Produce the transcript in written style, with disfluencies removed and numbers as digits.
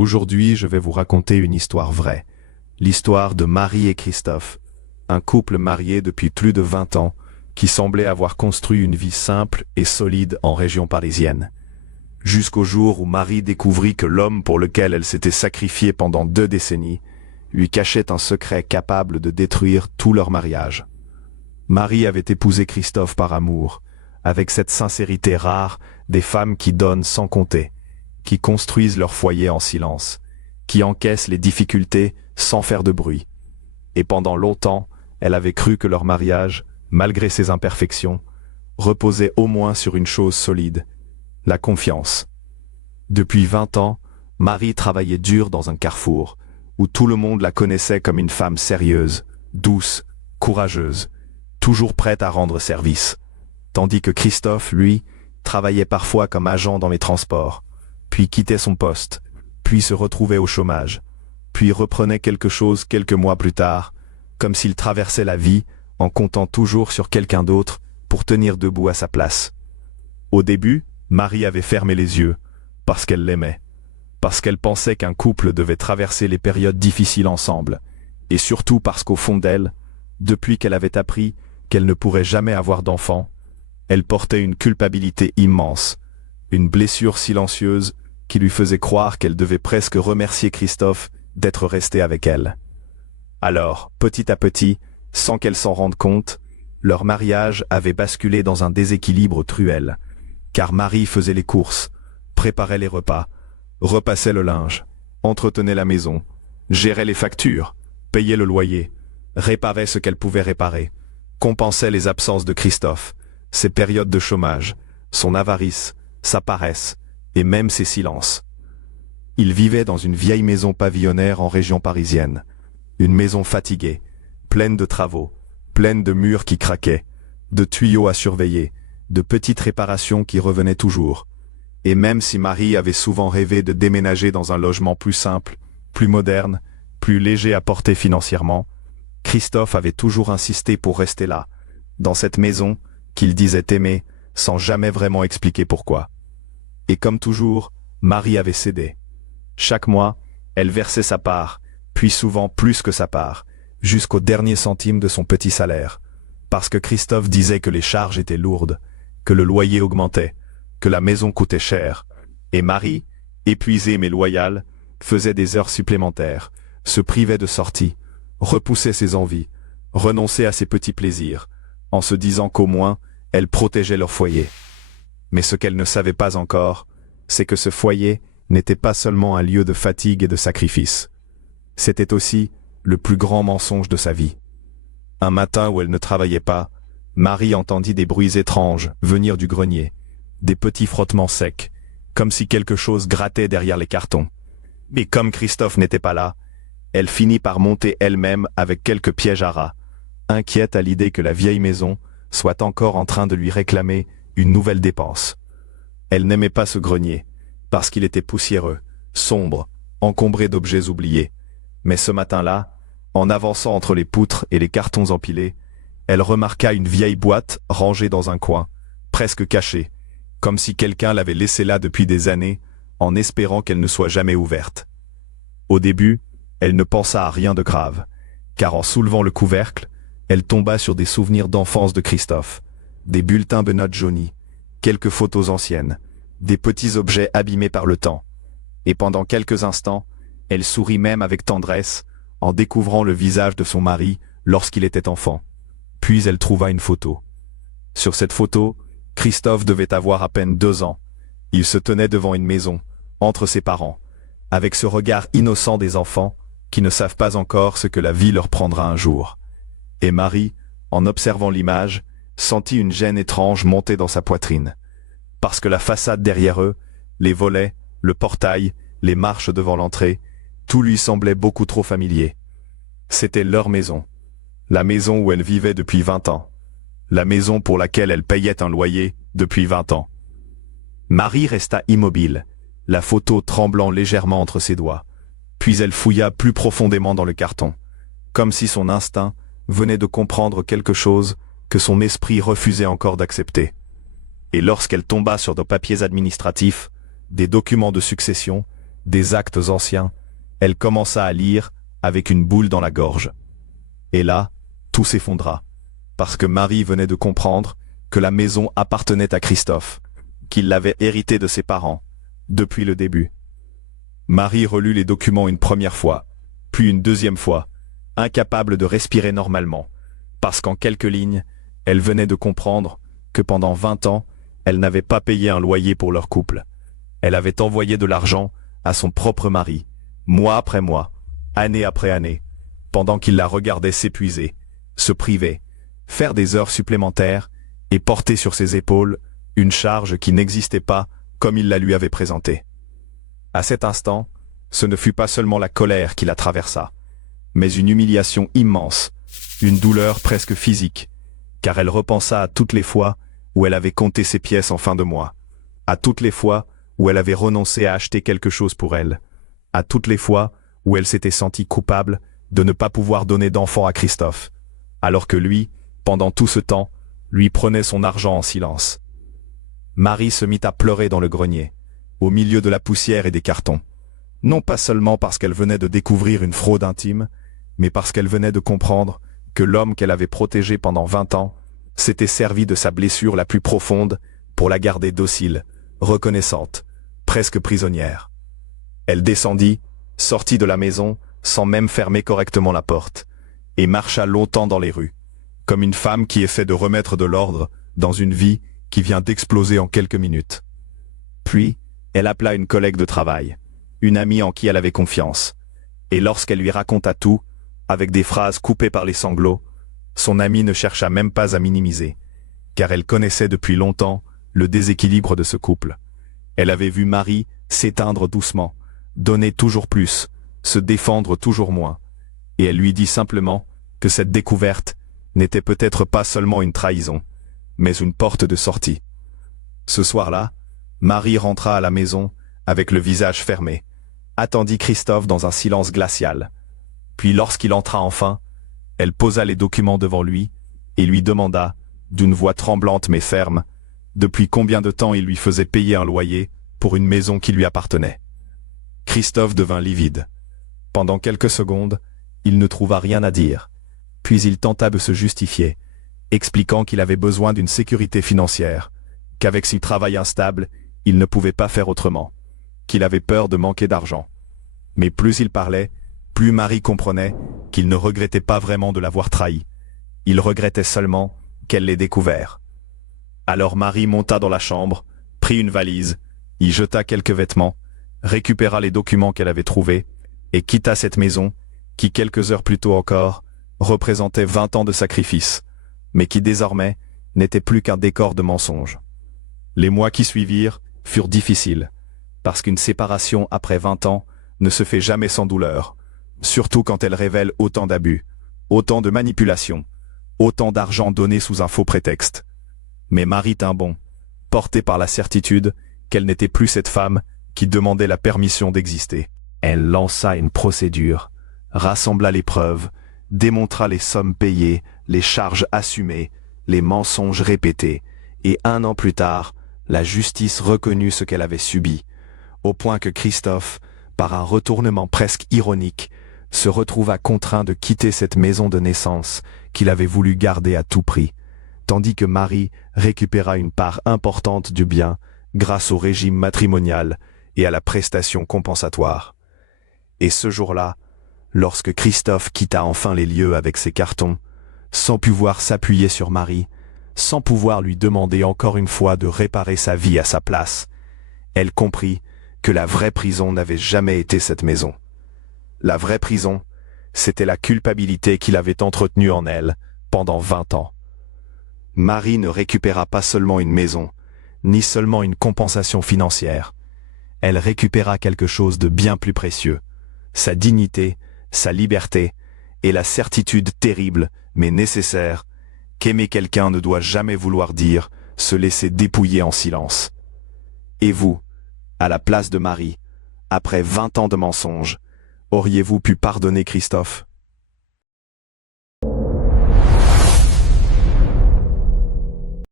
Aujourd'hui, je vais vous raconter une histoire vraie. L'histoire de Marie et Christophe, un couple marié depuis plus de 20 ans, qui semblait avoir construit une vie simple et solide en région parisienne. Jusqu'au jour où Marie découvrit que l'homme pour lequel elle s'était sacrifiée pendant 2 décennies lui cachait un secret capable de détruire tout leur mariage. Marie avait épousé Christophe par amour, avec cette sincérité rare des femmes qui donnent sans compter, qui construisent leur foyer en silence, qui encaissent les difficultés sans faire de bruit. Et pendant longtemps, elle avait cru que leur mariage, malgré ses imperfections, reposait au moins sur une chose solide, la confiance. Depuis 20 ans, Marie travaillait dur dans un carrefour, où tout le monde la connaissait comme une femme sérieuse, douce, courageuse, toujours prête à rendre service. Tandis que Christophe, lui, travaillait parfois comme agent dans les transports, puis quittait son poste, puis se retrouvait au chômage, puis reprenait quelque chose quelques mois plus tard, comme s'il traversait la vie en comptant toujours sur quelqu'un d'autre pour tenir debout à sa place. Au début, Marie avait fermé les yeux, parce qu'elle l'aimait, parce qu'elle pensait qu'un couple devait traverser les périodes difficiles ensemble, et surtout parce qu'au fond d'elle, depuis qu'elle avait appris qu'elle ne pourrait jamais avoir d'enfant, elle portait une culpabilité immense, une blessure silencieuse qui lui faisait croire qu'elle devait presque remercier Christophe d'être resté avec elle. Alors, petit à petit, sans qu'elle s'en rende compte, leur mariage avait basculé dans un déséquilibre cruel, car Marie faisait les courses, préparait les repas, repassait le linge, entretenait la maison, gérait les factures, payait le loyer, réparait ce qu'elle pouvait réparer, compensait les absences de Christophe, ses périodes de chômage, son avarice, sa paresse, et même ses silences. Ils vivaient dans une vieille maison pavillonnaire en région parisienne, une maison fatiguée, pleine de travaux, pleine de murs qui craquaient, de tuyaux à surveiller, de petites réparations qui revenaient toujours. Et même si Marie avait souvent rêvé de déménager dans un logement plus simple, plus moderne, plus léger à porter financièrement, Christophe avait toujours insisté pour rester là, dans cette maison qu'il disait aimer, sans jamais vraiment expliquer pourquoi. Et comme toujours, Marie avait cédé. Chaque mois, elle versait sa part, puis souvent plus que sa part, jusqu'au dernier centime de son petit salaire, parce que Christophe disait que les charges étaient lourdes, que le loyer augmentait, que la maison coûtait cher, et Marie, épuisée mais loyale, faisait des heures supplémentaires, se privait de sorties, repoussait ses envies, renonçait à ses petits plaisirs, en se disant qu'au moins, elle protégeait leur foyer. Mais ce qu'elle ne savait pas encore, c'est que ce foyer n'était pas seulement un lieu de fatigue et de sacrifice. C'était aussi le plus grand mensonge de sa vie. Un matin où elle ne travaillait pas, Marie entendit des bruits étranges venir du grenier, des petits frottements secs, comme si quelque chose grattait derrière les cartons. Mais comme Christophe n'était pas là, elle finit par monter elle-même avec quelques pièges à rats, inquiète à l'idée que la vieille maison soit encore en train de lui réclamer une nouvelle dépense. Elle n'aimait pas ce grenier, parce qu'il était poussiéreux, sombre, encombré d'objets oubliés. Mais ce matin-là, en avançant entre les poutres et les cartons empilés, elle remarqua une vieille boîte rangée dans un coin, presque cachée, comme si quelqu'un l'avait laissée là depuis des années, en espérant qu'elle ne soit jamais ouverte. Au début, elle ne pensa à rien de grave, car en soulevant le couvercle, elle tomba sur des souvenirs d'enfance de Christophe, des bulletins de notes jaunis, quelques photos anciennes, des petits objets abîmés par le temps. Et pendant quelques instants, elle sourit même avec tendresse, en découvrant le visage de son mari lorsqu'il était enfant. Puis elle trouva une photo. Sur cette photo, Christophe devait avoir à peine 2 ans. Il se tenait devant une maison, entre ses parents, avec ce regard innocent des enfants qui ne savent pas encore ce que la vie leur prendra un jour. Et Marie, en observant l'image, sentit une gêne étrange monter dans sa poitrine. Parce que la façade derrière eux, les volets, le portail, les marches devant l'entrée, tout lui semblait beaucoup trop familier. C'était leur maison. La maison où elle vivait depuis 20 ans. La maison pour laquelle elle payait un loyer depuis 20 ans. Marie resta immobile, la photo tremblant légèrement entre ses doigts. Puis elle fouilla plus profondément dans le carton, comme si son instinct venait de comprendre quelque chose que son esprit refusait encore d'accepter. Et lorsqu'elle tomba sur des papiers administratifs, des documents de succession, des actes anciens, elle commença à lire avec une boule dans la gorge. Et là, tout s'effondra, parce que Marie venait de comprendre que la maison appartenait à Christophe, qu'il l'avait héritée de ses parents, depuis le début. Marie relut les documents une première fois, puis une deuxième fois, incapable de respirer normalement, parce qu'en quelques lignes, elle venait de comprendre que pendant 20 ans, elle n'avait pas payé un loyer pour leur couple. Elle avait envoyé de l'argent à son propre mari, mois après mois, année après année, pendant qu'il la regardait s'épuiser, se priver, faire des heures supplémentaires et porter sur ses épaules une charge qui n'existait pas comme il la lui avait présentée. À cet instant, ce ne fut pas seulement la colère qui la traversa, mais une humiliation immense, une douleur presque physique, car elle repensa à toutes les fois où elle avait compté ses pièces en fin de mois, à toutes les fois où elle avait renoncé à acheter quelque chose pour elle, à toutes les fois où elle s'était sentie coupable de ne pas pouvoir donner d'enfant à Christophe, alors que lui, pendant tout ce temps, lui prenait son argent en silence. Marie se mit à pleurer dans le grenier, au milieu de la poussière et des cartons, non pas seulement parce qu'elle venait de découvrir une fraude intime, mais parce qu'elle venait de comprendre que l'homme qu'elle avait protégé pendant 20 ans s'était servi de sa blessure la plus profonde pour la garder docile, reconnaissante, presque prisonnière. Elle descendit, sortit de la maison sans même fermer correctement la porte, et marcha longtemps dans les rues, comme une femme qui essaie de remettre de l'ordre dans une vie qui vient d'exploser en quelques minutes. Puis, elle appela une collègue de travail, une amie en qui elle avait confiance, et lorsqu'elle lui raconta tout, avec des phrases coupées par les sanglots, son amie ne chercha même pas à minimiser, car elle connaissait depuis longtemps le déséquilibre de ce couple. Elle avait vu Marie s'éteindre doucement, donner toujours plus, se défendre toujours moins, et elle lui dit simplement que cette découverte n'était peut-être pas seulement une trahison, mais une porte de sortie. Ce soir-là, Marie rentra à la maison avec le visage fermé, attendit Christophe dans un silence glacial. Puis lorsqu'il entra enfin, elle posa les documents devant lui et lui demanda, d'une voix tremblante mais ferme, depuis combien de temps il lui faisait payer un loyer pour une maison qui lui appartenait. Christophe devint livide. Pendant quelques secondes, il ne trouva rien à dire, puis il tenta de se justifier, expliquant qu'il avait besoin d'une sécurité financière, qu'avec son travail instable, il ne pouvait pas faire autrement, qu'il avait peur de manquer d'argent. Mais plus il parlait, plus Marie comprenait qu'il ne regrettait pas vraiment de l'avoir trahi. Il regrettait seulement qu'elle l'ait découvert. Alors Marie monta dans la chambre, prit une valise, y jeta quelques vêtements, récupéra les documents qu'elle avait trouvés, et quitta cette maison, qui quelques heures plus tôt encore, représentait 20 ans de sacrifice, mais qui désormais n'était plus qu'un décor de mensonges. Les mois qui suivirent furent difficiles, parce qu'une séparation après 20 ans ne se fait jamais sans douleur, surtout quand elle révèle autant d'abus, autant de manipulations, autant d'argent donné sous un faux prétexte. Mais Marie tint bon, portée par la certitude qu'elle n'était plus cette femme qui demandait la permission d'exister. Elle lança une procédure, rassembla les preuves, démontra les sommes payées, les charges assumées, les mensonges répétés, et 1 an plus tard, la justice reconnut ce qu'elle avait subi, au point que Christophe, par un retournement presque ironique, se retrouva contraint de quitter cette maison de naissance qu'il avait voulu garder à tout prix, tandis que Marie récupéra une part importante du bien grâce au régime matrimonial et à la prestation compensatoire. Et ce jour-là, lorsque Christophe quitta enfin les lieux avec ses cartons, sans pouvoir s'appuyer sur Marie, sans pouvoir lui demander encore une fois de réparer sa vie à sa place, elle comprit que la vraie prison n'avait jamais été cette maison. La vraie prison, c'était la culpabilité qu'il avait entretenue en elle pendant 20 ans. Marie ne récupéra pas seulement une maison, ni seulement une compensation financière. Elle récupéra quelque chose de bien plus précieux, sa dignité, sa liberté, et la certitude terrible, mais nécessaire, qu'aimer quelqu'un ne doit jamais vouloir dire se laisser dépouiller en silence. Et vous, à la place de Marie, après 20 ans de mensonges, auriez-vous pu pardonner Christophe ?